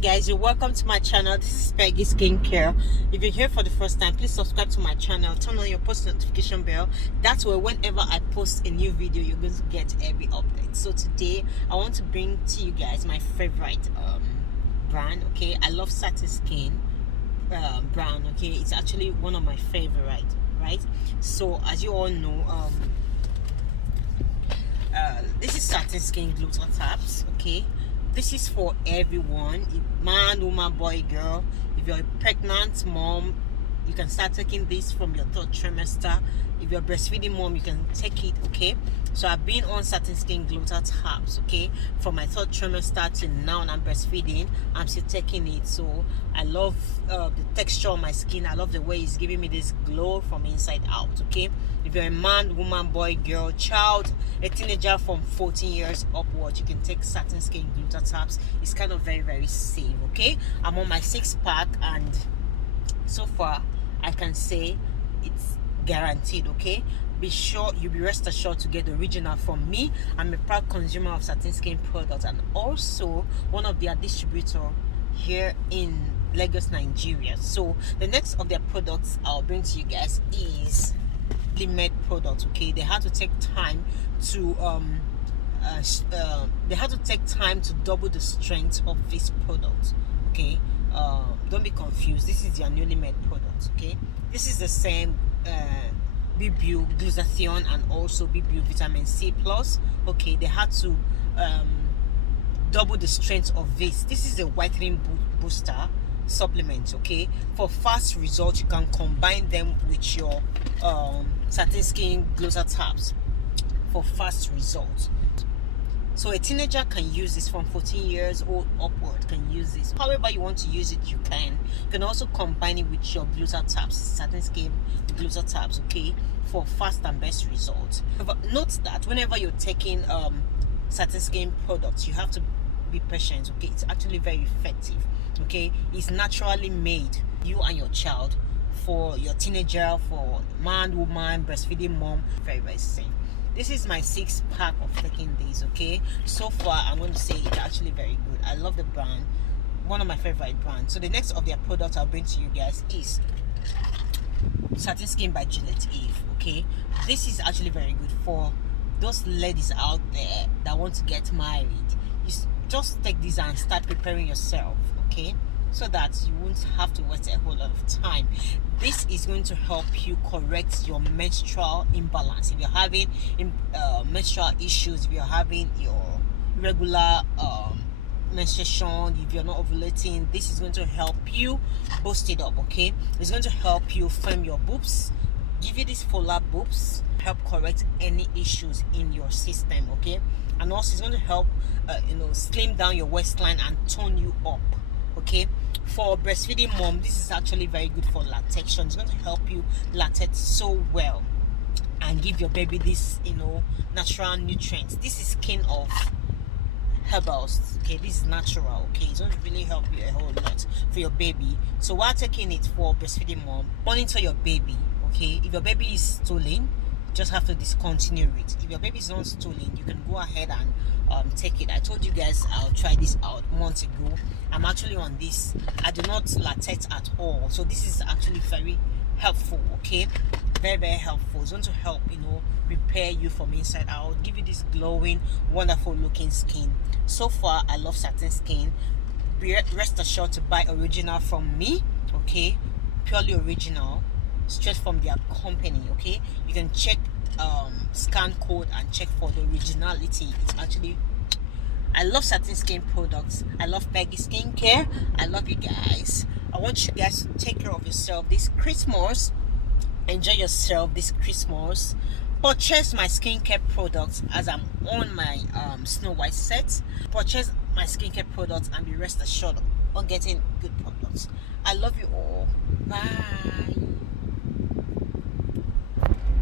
guys, you're welcome to my channel. This is Peggy Skincare. If you're here for the first time, please subscribe to my channel, turn on your post notification bell. That's where whenever I post a new video, you're going to get every update. So today I want to bring to you guys my favorite brand. Okay, I love Satin skin brand. Okay, it's actually one of my favorite, right? So as you all know, this is Satin skin glutathione. Okay, this is for everyone, man, woman, boy, girl. If you're a pregnant mom, you can start taking this from your third trimester. If you're a breastfeeding mom, you can take it. Okay, so I've been on Satin skin glutathione, okay, from my third trimester till now, and I'm breastfeeding. I'm still taking it. So I love the texture of my skin. I love the way it's giving me this glow from inside out. Okay, if you're a man, woman, boy, girl, child, a teenager from 14 years upwards, you can take Satin skin glutathione. It's kind of very safe. Okay, I'm on my 6-pack, and so far I can say it's guaranteed. Okay, you'll be rest assured to get the original from me. I'm a proud consumer of Satin skin products, and also one of their distributor here in Lagos, Nigeria. So the next of their products I'll bring to you guys is made products. Okay, they had to take time to double the strength of this product. Okay, don't be confused. This is their newly made product. Okay, this is the same BBU glutathione and also BBU vitamin C plus. Okay, they had to double the strength of this. This is a whitening booster supplement. Okay, for fast results, you can combine them with your Satin skin glutathione for fast results. So a teenager can use this, from 14 years old upward can use this. However you want to use it, you can. You can also combine it with your glutathione, Satin skin glutathione, okay, for fast and best results. But note that whenever you're taking Satin skin products, you have to be patient. Okay, it's actually very effective. Okay, it's naturally made, you and your child, for your teenager, for man, woman, breastfeeding mom, very same. This is my 6-pack of taking these. Okay, so far I'm going to say it's actually very good. I love the brand, one of my favorite brands. So the next of their products I'll bring to you guys is Satin Skin by Gillette Eve. Okay, this is actually very good for those ladies out there that want to get married. You just take this and start preparing yourself, okay, so that you won't have to waste a whole lot of time. This is going to help you correct your menstrual imbalance. If you're having menstrual issues, if you're having your regular menstruation, if you're not ovulating, this is going to help you boost it up. Okay, it's going to help you firm your boobs, give you these fuller boobs, help correct any issues in your system. Okay, and also it's going to help slim down your waistline and tone you up. Okay, for breastfeeding mom, this is actually very good for lactation. It's going to help you lactate so well and give your baby this natural nutrients. This is skin of herbals. Okay, this is natural. Okay, it's going to really help you a whole lot for your baby. So while taking it for breastfeeding mom, monitor your baby. Okay, if your baby is stooling, just have to discontinue it. If your baby is not stooling, you can go ahead and take it. I told you guys I'll try this out months ago. I'm actually on this. I do not lactate at all, so this is actually very helpful. Okay, very helpful. It's going to help repair you from inside out, give you this glowing, wonderful looking skin. So far I love Satin skin. Rest assured to buy original from me. Okay, purely original, straight from their company. Okay, you can check scan code and check for the originality. It's actually, I love Satin skin products. I love Peggy Skincare. I love you guys. I want you guys to take care of yourself this Christmas. Enjoy yourself this Christmas. Purchase my skincare products as I'm on my Snow White set. Purchase my skincare products and be rest assured on getting good products. I love you all. Bye.